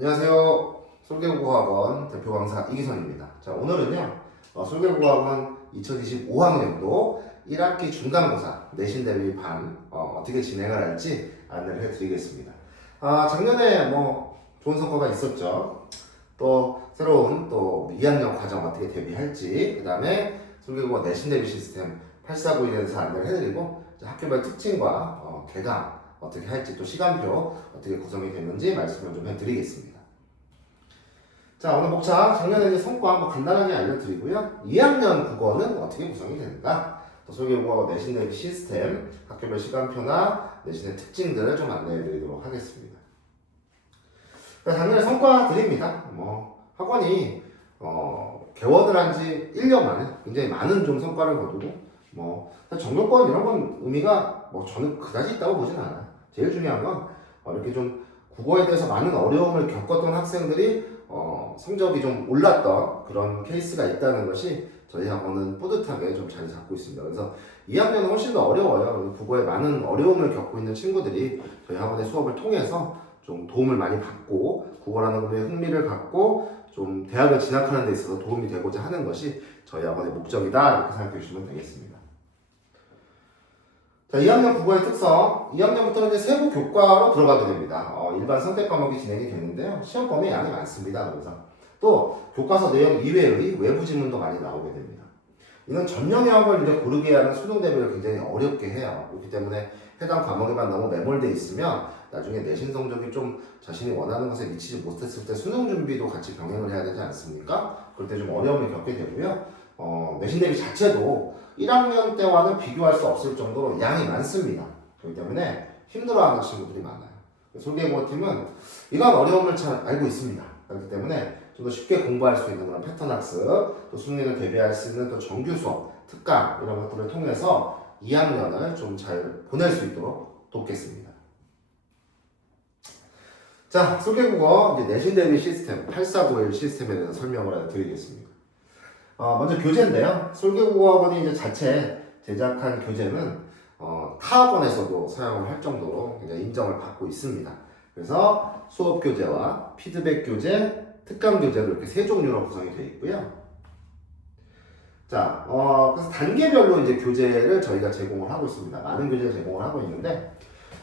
안녕하세요. 솔개국어학원 대표 강사 이기선입니다. 자, 오늘은요, 솔개국어학원 2025학년도 1학기 중간고사 내신 대비 반 어떻게 진행을 할지 안내를 해드리겠습니다. 작년에 좋은 성과가 있었죠. 또 새로운 또 2학년 과정 어떻게 대비할지, 그 다음에 솔개국어 내신 대비 시스템 849에 대해서 안내를 해드리고, 학교별 특징과 개강 어떻게 할지, 또 시간표 어떻게 구성이 됐는지 말씀을 좀 해드리겠습니다. 자, 오늘 목차 작년에 성과 한번 간단하게 알려드리고요. 2학년 국어는 어떻게 구성이 되는가, 또 솔개국어 내신 대비 시스템, 학교별 시간표나 내신의 특징들을 좀 안내해드리도록 하겠습니다. 작년에 성과 드립니다. 학원이 개원을 한 지 1년 만에 굉장히 많은 좀 성과를 거두고, 정도권 이런 건 의미가 저는 그다지 있다고 보진 않아요. 제일 중요한 건 이렇게 좀 국어에 대해서 많은 어려움을 겪었던 학생들이 성적이 좀 올랐던 그런 케이스가 있다는 것이 저희 학원은 뿌듯하게 좀 자리 잡고 있습니다. 그래서 2학년은 훨씬 더 어려워요. 국어에 많은 어려움을 겪고 있는 친구들이 저희 학원의 수업을 통해서 좀 도움을 많이 받고, 국어라는 것에 흥미를 갖고 좀 대학을 진학하는 데 있어서 도움이 되고자 하는 것이 저희 학원의 목적이다, 이렇게 생각해 주시면 되겠습니다. 자, 2학년 국어의 특성, 2학년부터는 이제 세부 교과로 들어가게 됩니다. 일반 선택 과목이 진행이 되는데요. 시험 범위 양이 많습니다. 그래서 또 교과서 내용 이외의 외부 지문도 많이 나오게 됩니다. 이건 전형 영역을 이제 고르게 하는 수능 대비를 굉장히 어렵게 해요. 그렇기 때문에 해당 과목에만 너무 매몰되어 있으면 나중에 내신 성적이 좀 자신이 원하는 것에 미치지 못했을 때 수능 준비도 같이 병행을 해야 되지 않습니까? 그럴 때 좀 어려움을 겪게 되고요. 내신 대비 자체도 1학년 때와는 비교할 수 없을 정도로 양이 많습니다. 그렇기 때문에 힘들어하는 친구들이 많아요. 솔개국어팀은 이런 어려움을 잘 알고 있습니다. 그렇기 때문에 좀 더 쉽게 공부할 수 있는 그런 패턴 학습, 또 수능에는 대비할 수 있는 또 정규 수업, 특강 이런 것들을 통해서 2학년을 좀 잘 보낼 수 있도록 돕겠습니다. 자, 솔개국어 내신 대비 시스템 8491 시스템에 대해서 설명을 드리겠습니다. 먼저 교재인데요. 솔개국어학원이 이제 자체 제작한 교재는 타 학원에서도 사용을 할 정도로 굉장히 인정을 받고 있습니다. 그래서 수업 교재와 피드백 교재, 특강 교재로 이렇게 세 종류로 구성이 되어 있고요. 자, 그래서 단계별로 이제 교재를 저희가 제공을 하고 있습니다. 많은 교재를 제공을 하고 있는데,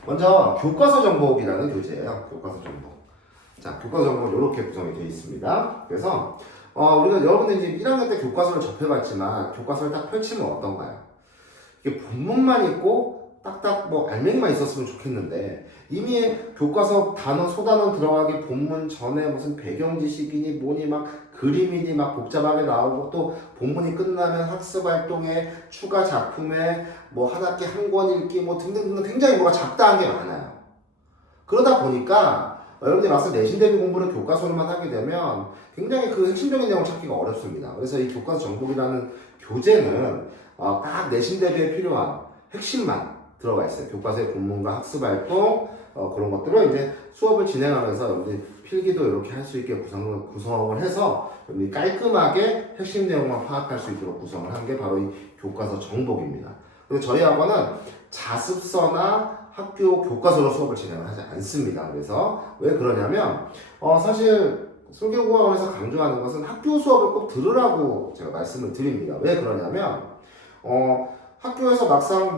먼저 교과서 정복이라는 교재예요. 교과서 정복. 자, 교과서 정복은 이렇게 구성이 되어 있습니다. 그래서 우리가 여러분들 이제 1학년 때 교과서를 접해봤지만 교과서를 딱 펼치면 어떤가요? 이게 본문만 있고 딱딱 알맹이만 있었으면 좋겠는데, 이미 교과서 단어, 소단원 들어가기 본문 전에 무슨 배경 지식이니 뭐니 막 그림이니 막 복잡하게 나오고, 또 본문이 끝나면 학습 활동에 추가 작품에 한 학기 한 권 읽기 등등등 굉장히 뭐가 잡다한 게 많아요. 그러다 보니까 여러분들이 막상 내신 대비 공부를 교과서로만 하게 되면 굉장히 그 핵심적인 내용을 찾기가 어렵습니다. 그래서 이 교과서 정복이라는 교재는 딱 내신 대비에 필요한 핵심만 들어가 있어요. 교과서의 본문과 학습 활동 그런 것들을 이제 수업을 진행하면서 여러분들이 필기도 이렇게 할 수 있게 구성을 해서 여러분들이 깔끔하게 핵심 내용만 파악할 수 있도록 구성을 한 게 바로 이 교과서 정복입니다. 그래서 저희 학원은 자습서나 학교 교과서로 수업을 진행을 하지 않습니다. 그래서 왜 그러냐면 사실 솔개국어학원에서 강조하는 것은 학교 수업을 꼭 들으라고 제가 말씀을 드립니다. 왜 그러냐면 학교에서 막상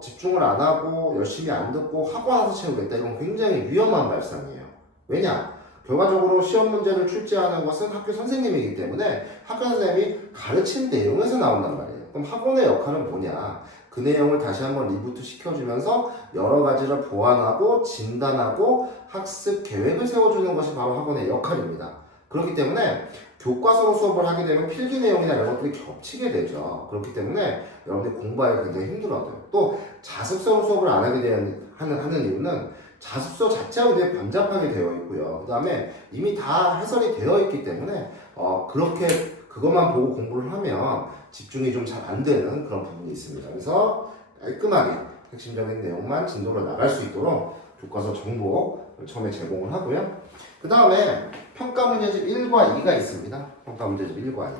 집중을 안 하고 열심히 안 듣고 학원 와서 채우겠다, 이건 굉장히 위험한 발상이에요. 왜냐? 결과적으로 시험 문제를 출제하는 것은 학교 선생님이기 때문에 학교 선생님이 가르친 내용에서 나온단 말이에요. 그럼 학원의 역할은 뭐냐? 그 내용을 다시 한번 리부트 시켜주면서 여러 가지를 보완하고 진단하고 학습 계획을 세워주는 것이 바로 학원의 역할입니다. 그렇기 때문에 교과서로 수업을 하게 되면 필기 내용이나 이런 것들이 겹치게 되죠. 그렇기 때문에 여러분들이 공부하기가 굉장히 힘들어요. 또 자습서로 수업을 안 하게 하는 이유는 자습서 자체가 되게 번잡하게 되어 있고요. 그 다음에 이미 다 해설이 되어 있기 때문에 그렇게 그것만 보고 공부를 하면 집중이 좀 잘 안 되는 그런 부분이 있습니다. 그래서 깔끔하게 핵심적인 내용만 진도로 나갈 수 있도록 교과서 정보를 처음에 제공을 하고요. 그 다음에 평가 문제집 1과 2가 있습니다. 평가 문제집 1과 2.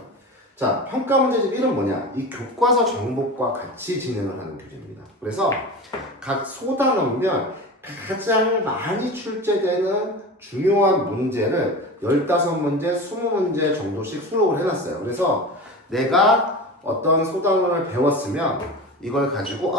자, 평가 문제집 1은 뭐냐? 이 교과서 정복과 같이 진행을 하는 교재입니다. 그래서 각 소단원별 가장 많이 출제되는 중요한 문제를 15문제, 20문제 정도씩 수록을 해놨어요. 그래서 내가 어떤 소단원을 배웠으면 이걸 가지고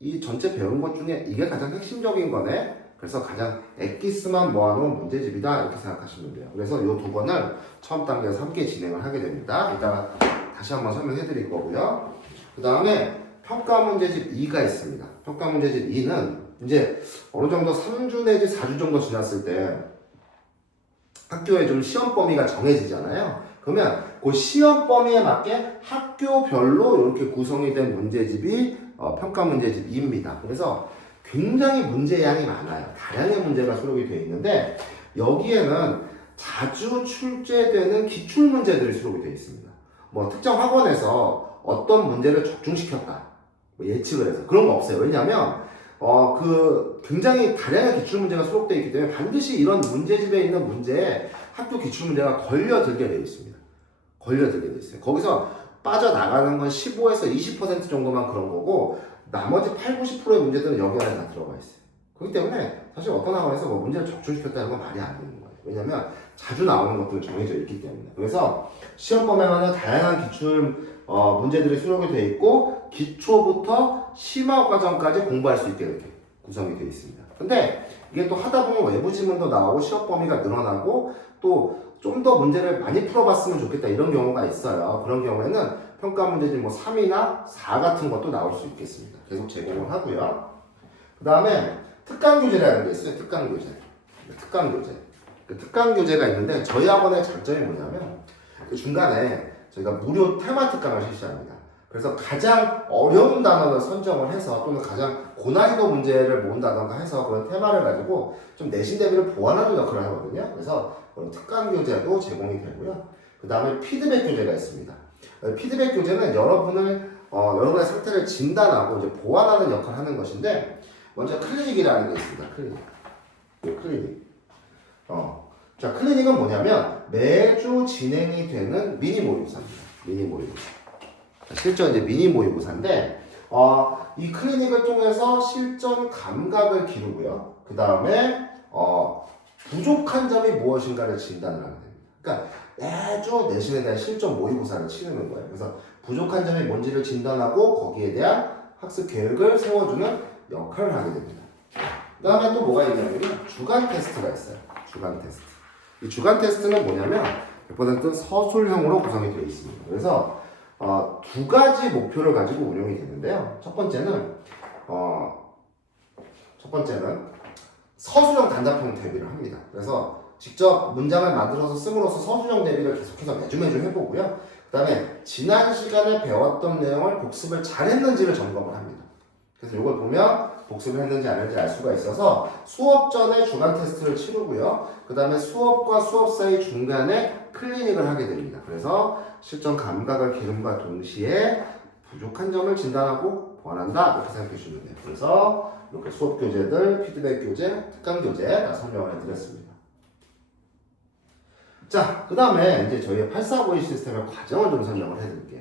이 전체 배운 것 중에 이게 가장 핵심적인 거네. 그래서 가장 엑기스만 모아놓은 문제집이다 이렇게 생각하시면 돼요. 그래서 이 두 권을 처음 단계에서 함께 진행을 하게 됩니다. 이따가 다시 한번 설명해 드릴 거고요. 그 다음에 평가 문제집 2가 있습니다. 평가 문제집 2는 이제 어느 정도 3주 내지 4주 정도 지났을 때 학교에 좀 시험 범위가 정해지잖아요. 그러면 그 시험 범위에 맞게 학교별로 이렇게 구성이 된 문제집이 평가 문제집 2입니다. 그래서 굉장히 문제량이 많아요. 다양한 문제가 수록이 되어 있는데 여기에는 자주 출제되는 기출 문제들이 수록이 되어 있습니다. 뭐 특정 학원에서 어떤 문제를 적중시켰다 뭐 예측을 해서 그런 거 없어요. 왜냐하면 굉장히 다양한 기출 문제가 수록되어 있기 때문에 반드시 이런 문제집에 있는 문제에 학교 기출 문제가 걸려들게 되어 있습니다. 걸려들게 되어 있어요. 거기서 빠져나가는 건 15에서 20% 정도만 그런 거고 나머지 8, 90%의 문제들은 여기 안에 다 들어가 있어요. 그렇기 때문에 사실 어떤 학원에서 뭐 문제를 적중시켰다는 건 말이 안 되는 거예요. 왜냐면 자주 나오는 것들은 정해져 있기 때문에. 그래서 시험 범위에는 다양한 기출 문제들이 수록이 되어 있고 기초부터 심화 과정까지 공부할 수 있게 이렇게 구성이 되어 있습니다. 근데 이게 또 하다 보면 외부 지문도 나오고 시험 범위가 늘어나고 또 좀 더 문제를 많이 풀어봤으면 좋겠다 이런 경우가 있어요. 그런 경우에는 평가 문제집 뭐 3이나 4 같은 것도 나올 수 있겠습니다. 계속 제공을 하고요. 그 다음에 특강 교재라는 게 있어요. 특강 교재. 특강 교재. 그 특강 교재가 있는데 저희 학원의 장점이 뭐냐면 그 중간에 저희가 무료 테마 특강을 실시합니다. 그래서 가장 어려운 단어를 선정을 해서 또는 가장 고난이도 문제를 모은다던가 해서 그런 테마를 가지고 좀 내신 대비를 보완하는 역할을 하거든요. 그래서 그런 특강 교재도 제공이 되고요. 그 다음에 피드백 교재가 있습니다. 피드백 교재는 여러분의 상태를 진단하고 이제 보완하는 역할을 하는 것인데 먼저 클리닉이라는 게 있습니다. 클리닉. 자, 클리닉은 뭐냐면 매주 진행이 되는 미니 모의고사입니다. 미니 모의고사. 실전 이제 미니 모의고사인데 이 클리닉을 통해서 실전 감각을 기르고요. 그 다음에 부족한 점이 무엇인가를 진단을 하게 됩니다. 그러니까 매주 내신에 대한 실전 모의고사를 치르는 거예요. 그래서 부족한 점이 뭔지를 진단하고 거기에 대한 학습 계획을 세워주는 역할을 하게 됩니다. 그 다음에 또 뭐가 있냐면 주간 테스트가 있어요. 주간 테스트. 이 주간 테스트는 뭐냐면 100% 서술형으로 구성이 되어 있습니다. 그래서 두 가지 목표를 가지고 운영이 되는데요. 첫 번째는 서술형 단답형 대비를 합니다. 그래서 직접 문장을 만들어서 씀으로써 서술형 대비를 계속해서 매주 해보고요. 그 다음에 지난 시간에 배웠던 내용을 복습을 잘했는지를 점검을 합니다. 그래서 이걸 보면 복습을 했는지 안 했는지 알 수가 있어서 수업 전에 주간 테스트를 치르고요. 그 다음에 수업과 수업 사이 중간에 클리닉을 하게 됩니다. 그래서 실전 감각을 기름과 동시에 부족한 점을 진단하고 보완한다 이렇게 생각해 주시면 돼요. 그래서 이렇게 수업 교재들, 피드백 교재, 특강 교재 다 설명을 해드렸습니다. 자, 그 다음에 이제 저희의 8491 시스템의 과정을 좀 설명을 해드릴게요.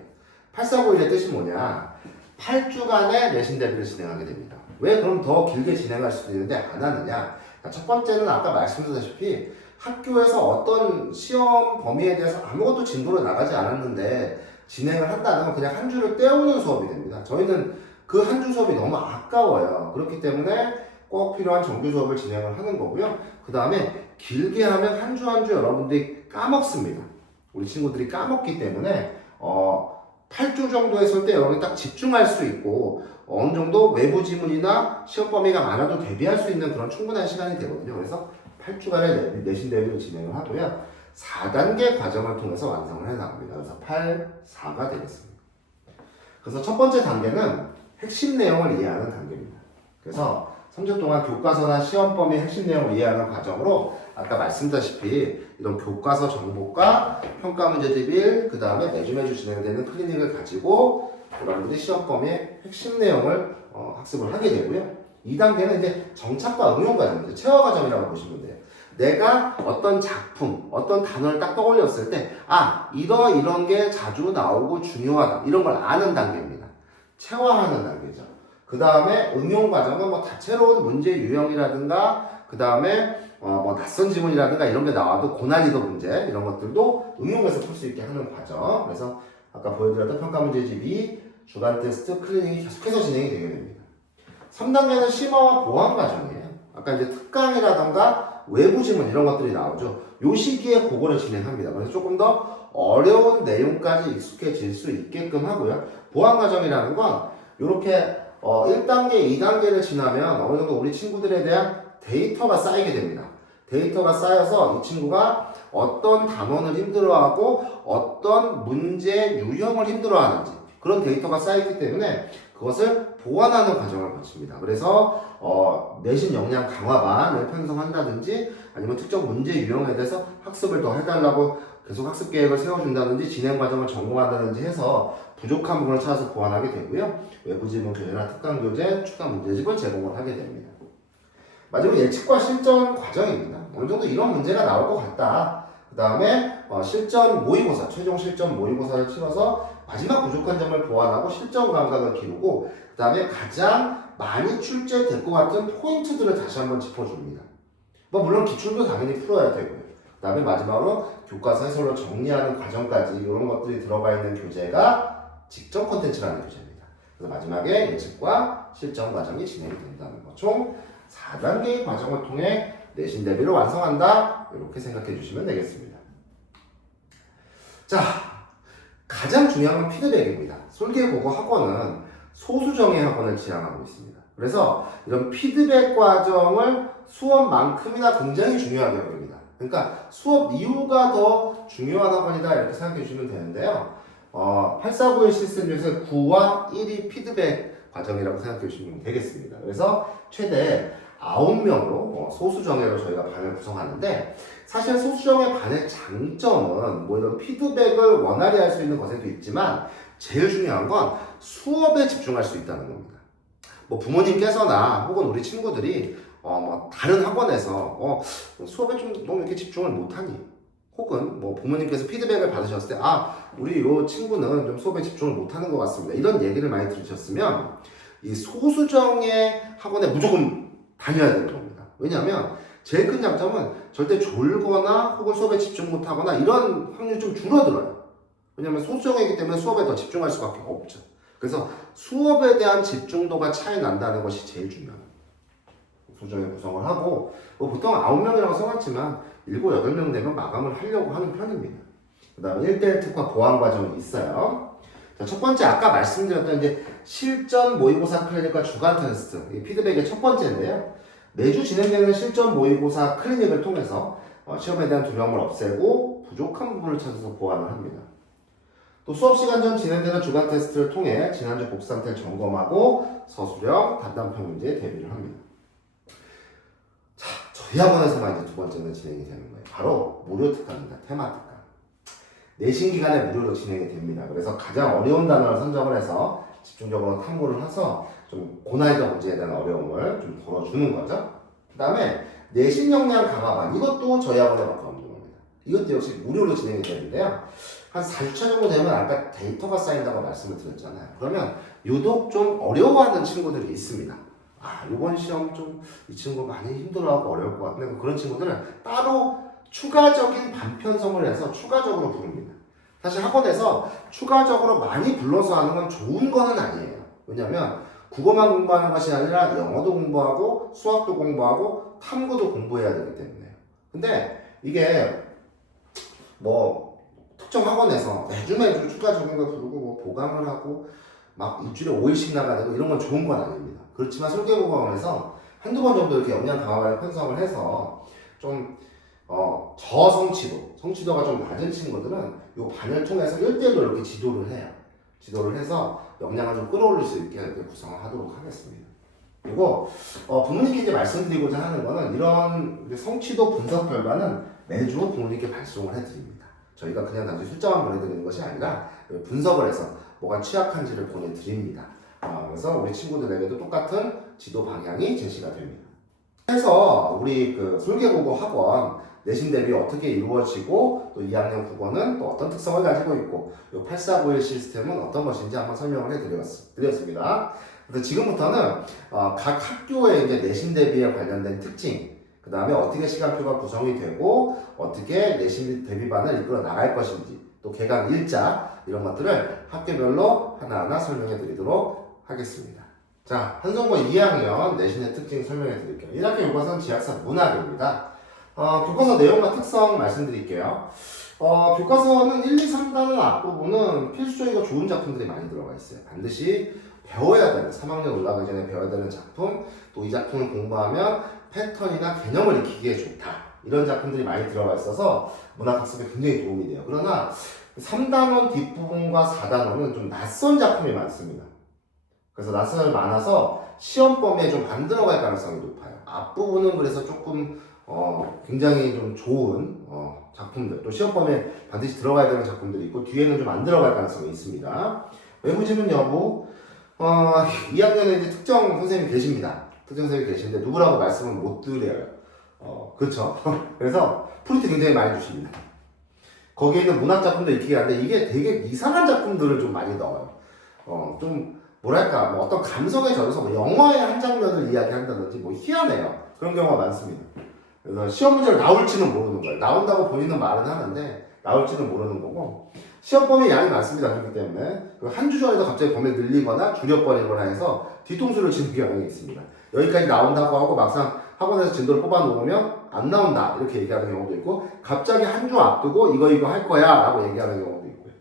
8491의 뜻이 뭐냐? 8주간의 내신 대비를 진행하게 됩니다. 왜 그럼 더 길게 진행할 수도 있는데 안 하느냐? 첫 번째는 아까 말씀드렸다시피 학교에서 어떤 시험 범위에 대해서 아무것도 진도를 나가지 않았는데 진행을 한다는 건 그냥 한 주를 때우는 수업이 됩니다. 저희는 그 한 주 수업이 너무 아까워요. 그렇기 때문에 꼭 필요한 정규 수업을 진행을 하는 거고요. 그 다음에 길게 하면 한 주 한 주 여러분들이 까먹습니다. 우리 친구들이 까먹기 때문에 8주 정도 했을 때 여러분이 딱 집중할 수 있고 어느 정도 외부 지문이나 시험 범위가 많아도 대비할 수 있는 그런 충분한 시간이 되거든요. 그래서 8주간의 내신 대비를 진행을 하고요. 4단계 과정을 통해서 완성을 해 나갑니다. 그래서 8, 4가 되겠습니다. 그래서 첫 번째 단계는 핵심 내용을 이해하는 단계입니다. 그래서 3주 동안 교과서나 시험 범위 핵심 내용을 이해하는 과정으로 아까 말씀드렸다시피 이런 교과서 정보과 평가 문제집 1, 그 다음에 매주 진행되는 클리닉을 가지고 여러분들이 시험 범위의 핵심 내용을 학습을 하게 되고요. 2단계는 이제 정착과 응용 과정이죠. 체화 과정이라고 보시면 돼요. 내가 어떤 작품, 어떤 단어를 딱 떠올렸을 때, 이런 게 자주 나오고 중요하다. 이런 걸 아는 단계입니다. 체화하는 단계죠. 그 다음에 응용 과정은 뭐 다채로운 문제 유형이라든가 그 다음에 뭐 낯선 지문이라든가 이런 게 나와도 고난이도 문제 이런 것들도 응용해서 풀 수 있게 하는 과정. 그래서 아까 보여드렸던 평가 문제집 2, 주간 테스트, 클리닉이 계속해서 진행이 되게 됩니다. 3단계는 심화와 보완 과정이에요. 아까 이제 특강이라든가 외부 지문 이런 것들이 나오죠. 요 시기에 그거를 진행합니다. 그래서 조금 더 어려운 내용까지 익숙해질 수 있게끔 하고요. 보완 과정이라는 건 이렇게 1단계, 2단계를 지나면 어느 정도 우리 친구들에 대한 데이터가 쌓이게 됩니다. 데이터가 쌓여서 이 친구가 어떤 단원을 힘들어하고 어떤 문제 유형을 힘들어하는지 그런 데이터가 쌓였기 때문에 그것을 보완하는 과정을 거칩니다. 그래서 내신 역량 강화반을 편성한다든지 아니면 특정 문제 유형에 대해서 학습을 더 해달라고 계속 학습 계획을 세워준다든지 진행 과정을 전공한다든지 해서 부족한 부분을 찾아서 보완하게 되고요. 외부 지문 교재나 특강 교재, 추가 문제집을 제공을 하게 됩니다. 마지막으로 예측과 실전 과정입니다. 어느 정도 이런 문제가 나올 것 같다. 그 다음에 실전 모의고사, 최종 실전 모의고사를 치러서 마지막 부족한 점을 보완하고 실전 감각을 기르고 그 다음에 가장 많이 출제될 것 같은 포인트들을 다시 한번 짚어줍니다. 뭐 물론 기출도 당연히 풀어야 되고요. 그 다음에 마지막으로 교과서 해설로 정리하는 과정까지 이런 것들이 들어가 있는 교재가 직접 콘텐츠라는 교재입니다. 그래서 마지막에 예측과 실전 과정이 진행이 된다는 것. 총 4단계의 과정을 통해 내신 대비를 완성한다. 이렇게 생각해 주시면 되겠습니다. 자, 가장 중요한 건 피드백입니다. 솔개국어 학원은 소수정예 학원을 지향하고 있습니다. 그래서 이런 피드백 과정을 수업만큼이나 굉장히 중요하게 여깁니다. 그러니까 수업 이후가 더 중요한 학원이다 이렇게 생각해 주시면 되는데요. 8491 시스템 중에서 9와 1이 피드백 과정이라고 생각해 주시면 되겠습니다. 그래서 최대 9명으로 소수정예로 저희가 반을 구성하는데 사실 소수정예 반의 장점은 뭐 이런 피드백을 원활히 할 수 있는 것에도 있지만 제일 중요한 건 수업에 집중할 수 있다는 겁니다. 뭐 부모님께서나 혹은 우리 친구들이 뭐 다른 학원에서 수업에 좀 너무 이렇게 집중을 못하니 혹은 뭐 부모님께서 피드백을 받으셨을 때 우리 요 친구는 좀 수업에 집중을 못하는 것 같습니다. 이런 얘기를 많이 들으셨으면 이 소수정예 학원에 무조건 다녀야 되는 겁니다. 왜냐하면 제일 큰 장점은 절대 졸거나 혹은 수업에 집중 못하거나 이런 확률이 좀 줄어들어요. 왜냐하면 소수정예이기 때문에 수업에 더 집중할 수밖에 없죠. 그래서 수업에 대한 집중도가 차이 난다는 것이 제일 중요합니다. 소수정예 구성을 하고 보통 9명이라고 써놨지만 7, 8명 되면 마감을 하려고 하는 편입니다. 그 다음에 1대1 특화 보완 과정이 있어요. 자, 첫 번째 아까 말씀드렸던 이제 실전 모의고사 클리닉과 주간 테스트 이 피드백의 첫 번째인데요. 매주 진행되는 실전 모의고사 클리닉을 통해서 시험에 대한 두려움을 없애고 부족한 부분을 찾아서 보완을 합니다. 또 수업 시간 전 진행되는 주간 테스트를 통해 지난주 복수 상태를 점검하고 서술형, 단단평 문제에 대비를 합니다. 자, 저희 학원에서만 이제 두 번째는 진행이 되는 거예요. 바로 무료 특강입니다. 테마 특강. 내신 기간에 무료로 진행이 됩니다. 그래서 가장 어려운 단어를 선정을 해서 집중적으로 탐구를 해서 좀 고난이도 문제에 대한 어려움을 좀 덜어주는 거죠. 그 다음에 내신 역량 강화반 이것도 저희 학원에 맡겨 없는 겁니다. 이것도 역시 무료로 진행이 되는데요. 한 4주차 정도 되면 아까 데이터가 쌓인다고 말씀을 드렸잖아요. 그러면 유독 좀 어려워하는 친구들이 있습니다. 이번 시험 좀 이 친구 많이 힘들어하고 어려울 것 같은데 그런 친구들은 따로 추가적인 반편성을 해서 추가적으로 부릅니다. 사실 학원에서 추가적으로 많이 불러서 하는 건 좋은 거는 아니에요. 왜냐면 국어만 공부하는 것이 아니라 영어도 공부하고 수학도 공부하고 탐구도 공부해야 되기 때문에. 근데 이게 뭐 특정 학원에서 매주 추가적인 걸 부르고 뭐 보강을 하고 막 일주일에 5일씩 나가고 이런 건 좋은 건 아닙니다. 그렇지만 설계보강원에서 한두 번 정도 이렇게 역량 강화반을 편성을 해서 좀 성취도가 좀 낮은 친구들은 이 반을 통해서 1대1로 이렇게 지도를 해요. 지도를 해서 역량을 좀 끌어올릴 수 있게 이렇게 구성을 하도록 하겠습니다. 그리고 부모님께 이제 말씀드리고자 하는 거는 이런 성취도 분석 결과는 매주 부모님께 발송을 해드립니다. 저희가 그냥 단지 숫자만 보내드리는 것이 아니라 분석을 해서 뭐가 취약한지를 보내드립니다. 그래서 우리 친구들에게도 똑같은 지도 방향이 제시가 됩니다. 그래서 우리 그 솔개국어 학원 내신 대비 어떻게 이루어지고 또 2학년 국어는 또 어떤 특성을 가지고 있고 이 8491 시스템은 어떤 것인지 한번 설명을 해드렸습니다. 그래서 지금부터는 각 학교의 이제 내신 대비에 관련된 특징, 그 다음에 어떻게 시간표가 구성이 되고 어떻게 내신 대비반을 이끌어 나갈 것인지, 또 개강 일자 이런 것들을 학교별로 하나하나 설명해 드리도록 하겠습니다. 자, 한성고 2학년 내신의 특징 설명해 드릴게요. 1학기 교과서는 지학사 문학입니다. 교과서 내용과 특성 말씀드릴게요. 교과서는 1, 2, 3단원 앞부분은 필수적이고 좋은 작품들이 많이 들어가 있어요. 반드시 배워야 되는, 3학년 올라가기 전에 배워야 되는 작품, 또 이 작품을 공부하면 패턴이나 개념을 익히기에 좋다. 이런 작품들이 많이 들어가 있어서 문학학습에 굉장히 도움이 돼요. 그러나 3단원 뒷부분과 4단원은 좀 낯선 작품이 많습니다. 그래서 낯선이 많아서 시험 범위에 좀 안 들어갈 가능성이 높아요. 앞부분은 그래서 조금 굉장히 좀 좋은 작품들, 또 시험 범위에 반드시 들어가야 되는 작품들이 있고 뒤에는 좀 안 들어갈 가능성이 있습니다. 외부 지문 여부, 2학년에 이제 특정 선생님이 계십니다. 특정 선생님이 계시는데 누구라고 말씀을 못 드려요. 그렇죠. 그래서 프린트 굉장히 많이 주십니다. 거기에 있는 문학 작품도 익히긴 한데 이게 되게 이상한 작품들을 좀 많이 넣어요. 좀 뭐랄까, 뭐 어떤 감성에 젖어서 뭐 영화의 한 장면을 이야기한다든지 뭐 희한해요. 그런 경우가 많습니다. 그래서 시험 문제를 나올지는 모르는 거예요. 나온다고 본인은 말은 하는데 나올지는 모르는 거고, 시험 범위 양이 많습니다. 그렇기 때문에 한 주 전에도 갑자기 범위를 늘리거나 줄여버리거나 해서 뒤통수를 치는 경향이 있습니다. 여기까지 나온다고 하고 막상 학원에서 진도를 뽑아놓으면 안 나온다 이렇게 얘기하는 경우도 있고, 갑자기 한 주 앞두고 이거 할 거야 라고 얘기하는 경우도 있고요.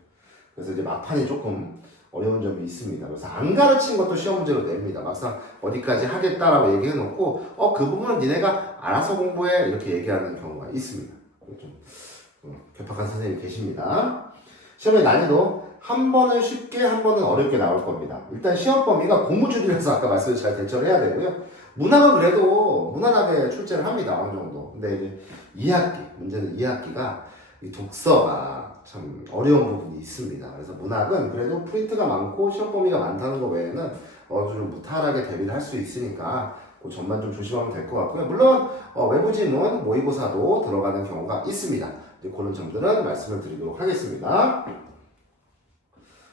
그래서 이제 막판이 조금 어려운 점이 있습니다. 그래서 안 가르친 것도 시험 문제로 냅니다. 막상 어디까지 하겠다라고 얘기해놓고 그 부분은 니네가 알아서 공부해 이렇게 얘기하는 경우가 있습니다. 좀 괴팍한 선생님이 계십니다. 시험의 난이도 한 번은 쉽게 한 번은 어렵게 나올 겁니다. 일단 시험 범위가 고무줄이라서 아까 말씀드린 잘 대처를 해야 되고요. 문학은 그래도 무난하게 출제를 합니다. 어느 정도. 근데 이제 2학기, 문제는 2학기가 이 독서가 참 어려운 부분이 있습니다. 그래서 문학은 그래도 프린트가 많고 시험 범위가 많다는 것 외에는 좀 무탈하게 대비를 할 수 있으니까 그 점만 좀 조심하면 될 것 같고요. 물론 외부 지문, 모의고사도 들어가는 경우가 있습니다. 그런 점들은 말씀을 드리도록 하겠습니다.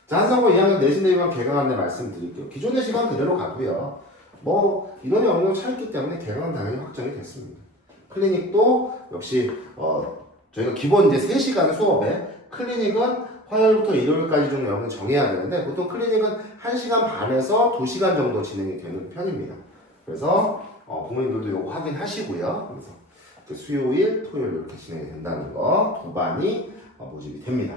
자, 한성고 2학년 내신 대비반 개강 안내 말씀드릴게요. 기존의 시간 그대로 가고요. 뭐 인원이 어느 정도 차있기 때문에 개강은 당연히 확정이 됐습니다. 클리닉도 역시 저희가 기본 이제 3시간 수업에 클리닉은 화요일부터 일요일까지 좀 여러분 정해야 되는데 보통 클리닉은 1시간 반에서 2시간 정도 진행이 되는 편입니다. 그래서 부모님들도 이거 확인하시고요. 그래서 수요일, 토요일 이렇게 진행이 된다는 거 두 반이 모집이 됩니다.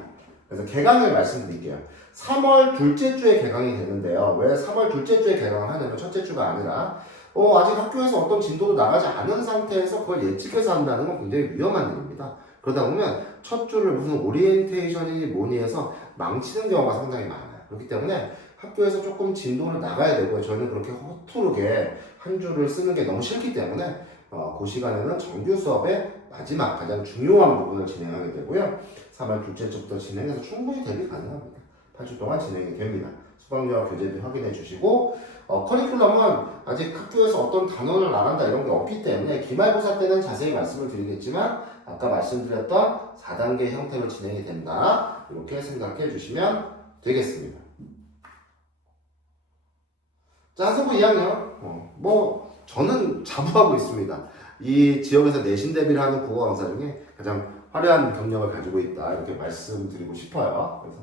그래서 개강을 말씀드릴게요. 3월 둘째 주에 개강이 되는데요. 왜 3월 둘째 주에 개강을 하냐면 첫째 주가 아니라 아직 학교에서 어떤 진도도 나가지 않은 상태에서 그걸 예측해서 한다는 건 굉장히 위험한 일입니다. 그러다 보면 첫 주를 무슨 오리엔테이션이 뭐니 해서 망치는 경우가 상당히 많아요. 그렇기 때문에 학교에서 조금 진도를 나가야 되고, 저희는 그렇게 허투루게 한 주를 쓰는 게 너무 싫기 때문에 그 시간에는 정규 수업의 마지막 가장 중요한 부분을 진행하게 되고요. 3월 둘째 주부터 진행해서 충분히 대비 가능합니다. 8주 동안 진행이 됩니다. 수강료와 교재비 확인해 주시고, 커리큘럼은 아직 학교에서 어떤 단원을 나간다 이런 게 없기 때문에 기말고사 때는 자세히 말씀을 드리겠지만 아까 말씀드렸던 4단계 형태로 진행이 된다 이렇게 생각해 주시면 되겠습니다. 자, 한성고 2학년 저는 자부하고 있습니다. 이 지역에서 내신 대비를 하는 국어 강사 중에 가장 화려한 경력을 가지고 있다 이렇게 말씀드리고 싶어요. 그래서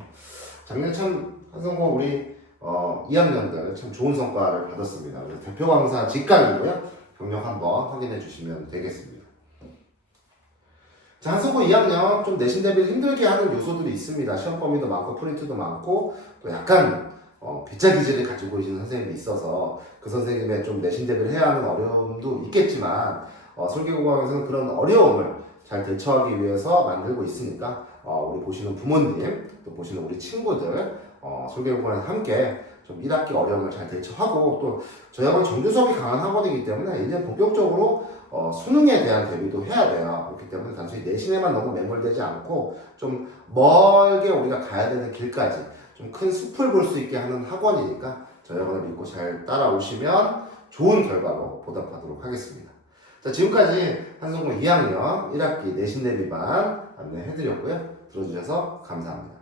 작년 참 한성고 우리 2학년들 참 좋은 성과를 받았습니다. 그래서 대표 강사 직강이고요. 경력 한번 확인해 주시면 되겠습니다. 자, 한성고 2학년 좀 내신 대비를 힘들게 하는 요소들이 있습니다. 시험 범위도 많고 프린트도 많고 또 약간 빗자 기질을 가지고 계시는 선생님이 있어서 그 선생님의 좀 내신 대비를 해야 하는 어려움도 있겠지만 설계국어학에서는 그런 어려움을 잘 대처하기 위해서 만들고 있으니까 우리 보시는 부모님 또 보시는 우리 친구들 설계국어학에서 함께 좀 1학기 어려움을 잘 대처하고, 또 저희 학원 정규 수업이 강한 학원이기 때문에 이제 본격적으로 수능에 대한 대비도 해야 돼요. 그렇기 때문에 단순히 내신에만 너무 매몰되지 않고 좀 멀게 우리가 가야 되는 길까지 좀 큰 숲을 볼 수 있게 하는 학원이니까 저희 학원을 믿고 잘 따라오시면 좋은 결과로 보답하도록 하겠습니다. 자, 지금까지 한성고 2학년 1학기 내신 대비반 안내해드렸고요. 들어주셔서 감사합니다.